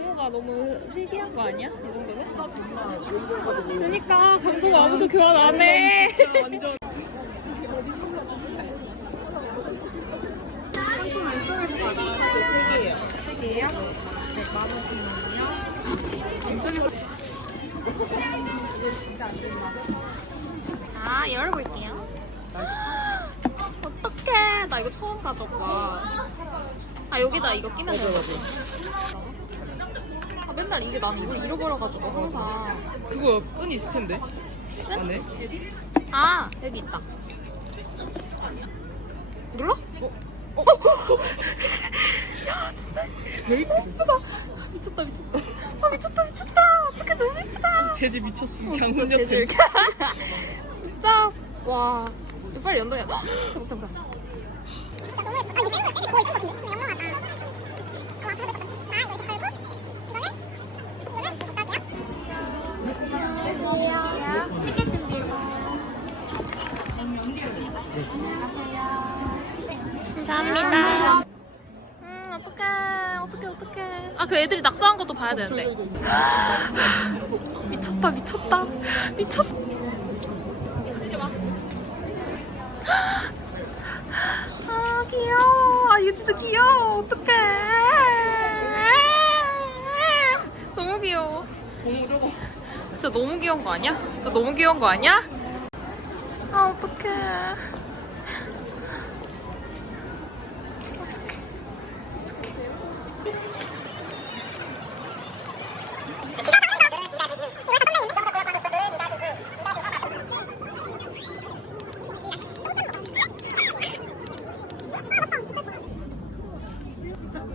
동호가 너무 희귀한 거 아니야? 이 정도면? 그니까, 감독 아무도 교환 안 해. 자, 열어볼게요. 어떡해. 나 이거 처음 가져봐. 아, 여기다 이거 끼면 되는 거지? 아, 맨날 이게 나는 이걸 잃어버려가지고, 항상. 그거 끈이 있을 텐데. 안에. 아, 여기 있다. 눌러? 어? 어? 야, 진짜. 베이크. 예쁘다. 미쳤다, 미쳤다. 아, 미쳤다, 미쳤다. 어떡해, 너무 예쁘다. 재질 미쳤어. 어, 그냥 진짜 혼자 재질. 진짜, 와. 이거 빨리 연동해. 헉, 대박, 대박. 감사합니다. 음, 어떡해. 어떡해, 어떡해. 아, 그 애들이 낙서한 것도 봐야 되는데. 미쳤다, 미쳤다. 미쳤다. 아, 귀여워. 아, 이거 진짜 귀여워. 어떡해. 너무 귀여워. 너무 저거. 진짜 너무 귀여운 거 아니야? 진짜 너무 귀여운 거 아니야? 아, 어떡해. 어떡해.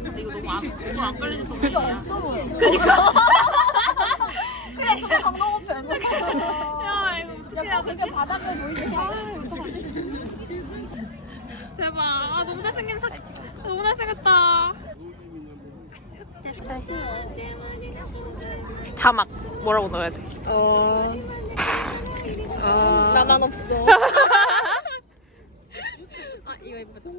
근데 이거 너무 안, 너무 안 깔리는 소리야. 그니까. 그냥 저 강동원 편. 야, 이거 어떻게 해야 되지? 바닥을 보이게 대박. 아, 너무 잘생긴 사 너무 잘생겼다. 자막 뭐라고 넣어야 돼? 어. 아. 나만 없어. 아 이거 예쁘다.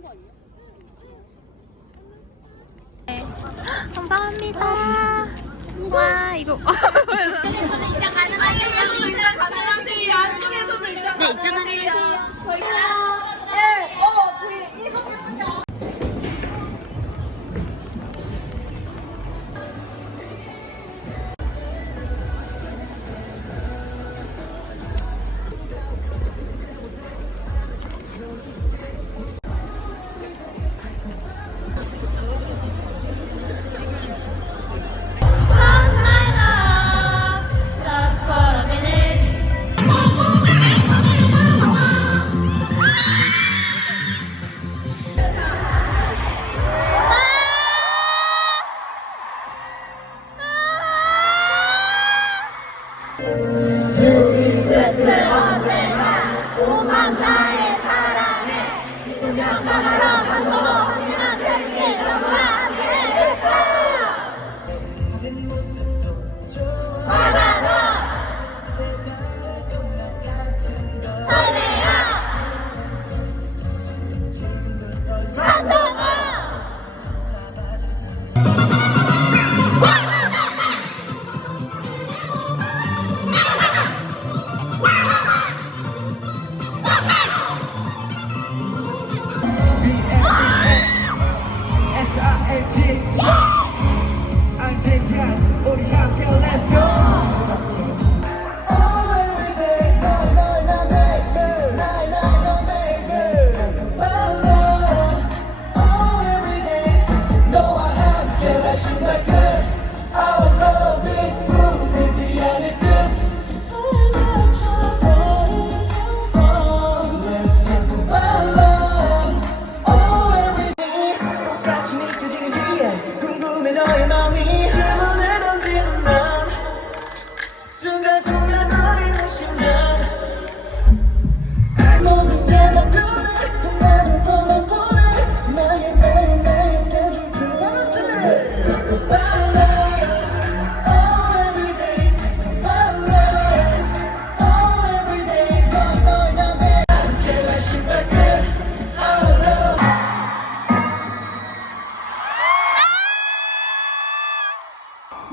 감사합니다. 와 이거. S-I-N-G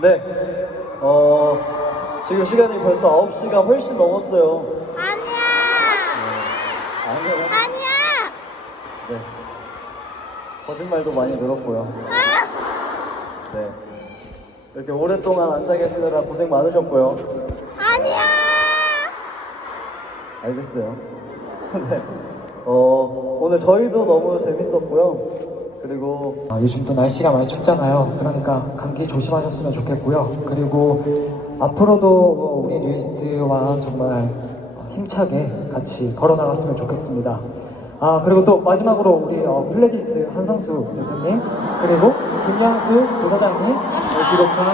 네. 어, 지금 시간이 벌써 9시가 훨씬 넘었어요. 아니야! 아니요. 아니야! 네. 거짓말도 많이 늘었고요. 네. 이렇게 오랫동안 앉아 계시느라 고생 많으셨고요. 아니야! 알겠어요. 네. 어, 오늘 저희도 너무 재밌었고요. 그리고 아, 요즘 또 날씨가 많이 춥잖아요. 그러니까 감기 조심하셨으면 좋겠고요. 그리고 앞으로도 뭐 우리 뉴이스트와 정말 힘차게 같이 걸어 나갔으면 좋겠습니다. 아 그리고 또 마지막으로 우리 어, 플레디스 한성수 대표님 그리고 김양수 부사장님 비롯한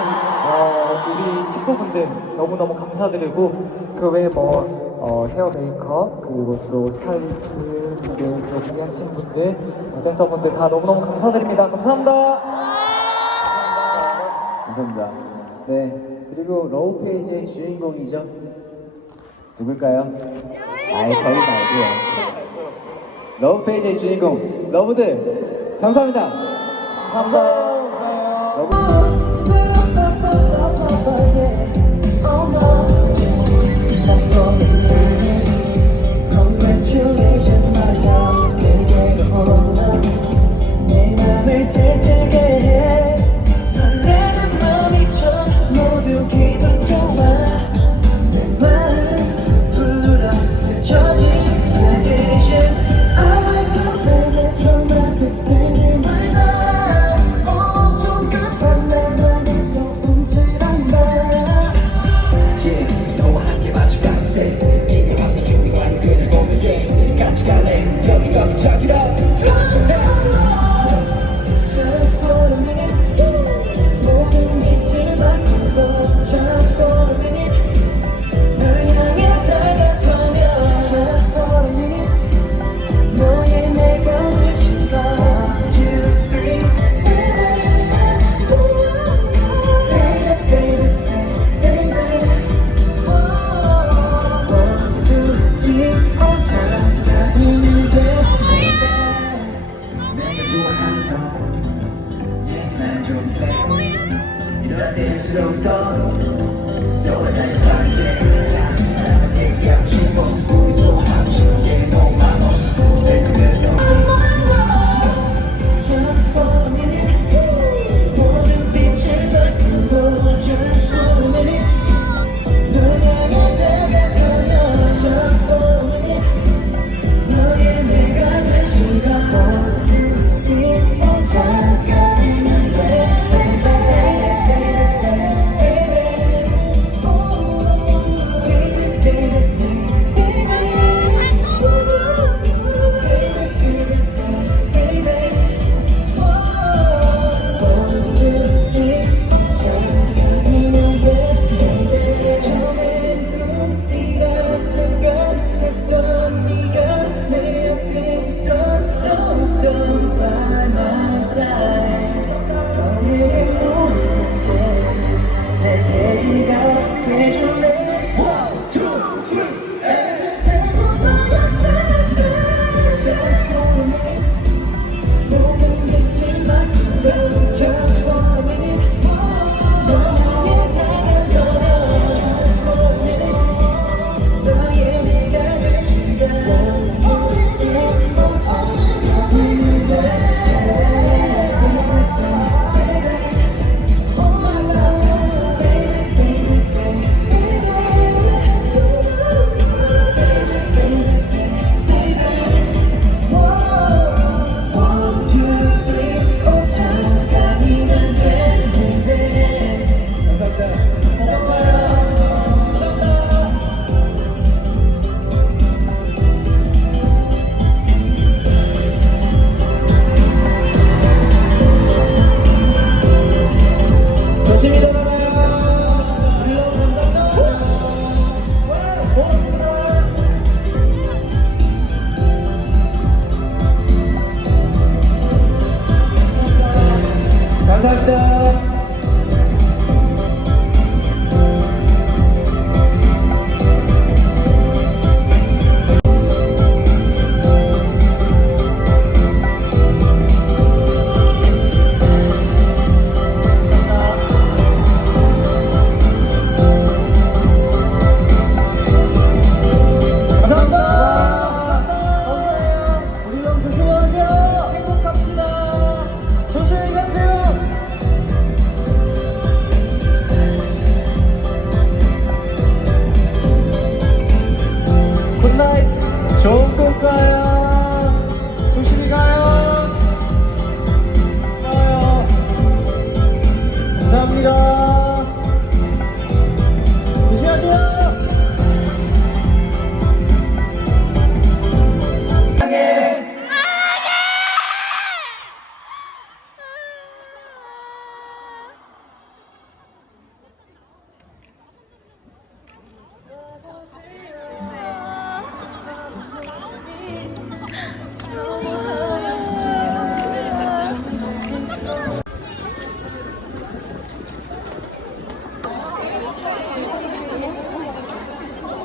어, 우리 식구분들 너무너무 감사드리고 그 외에 뭐 어, 헤어 메이크업 그리고 또 스타일리스트 분들 또 공연팀 분들 어, 댄서분들 다 너무너무 감사드립니다. 감사합니다. 감사합니다. 네, 그리고 러브 페이지의 주인공이죠. 누굴까요? 아예 저희 말고요. 러브 페이지의 주인공 러브들 감사합니다. 감사합니다. 러브 맘을 들뜨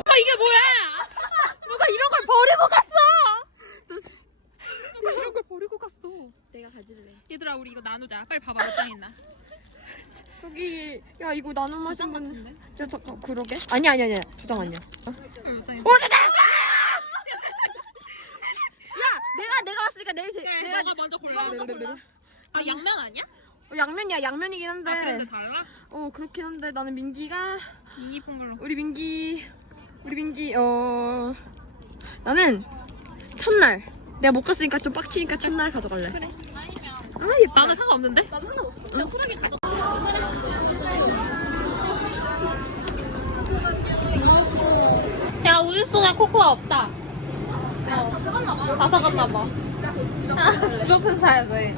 아, 이게 뭐야? 누가 이런 걸 버리고 갔어? 누가 이런 걸 버리고 갔어? 내가 가질래. 얘들아 우리 이거 나누자. 빨리 봐봐 어떤 있나. 저기 야 이거 나눔 마신 건데. 야 잠깐 그러게. 아니 아니 아니 부장 아니야. 어? 어, 부장이다. 내가 내가 왔으니까 내일 제, 그래, 내가 너가 먼저 골라. 먼저 골라. 아 양면 아니야? 어, 양면이야 양면이긴 한데. 아 그런데 달라? 어 그렇긴 한데 나는 민기가 미니 폰걸로. 우리 민기 우리 민기 어 나는 첫날 내가 못 갔으니까 좀 빡치니까 첫날 가져갈래. 그래. 아 예뻐. 나는 상관없는데? 나도 상관없어. 그냥 쿨하게 가져. 야 우유 속에 코코아 없다. 다 사갔나 봐. 다 사갔나 봐. 집 앞에서 사야 돼.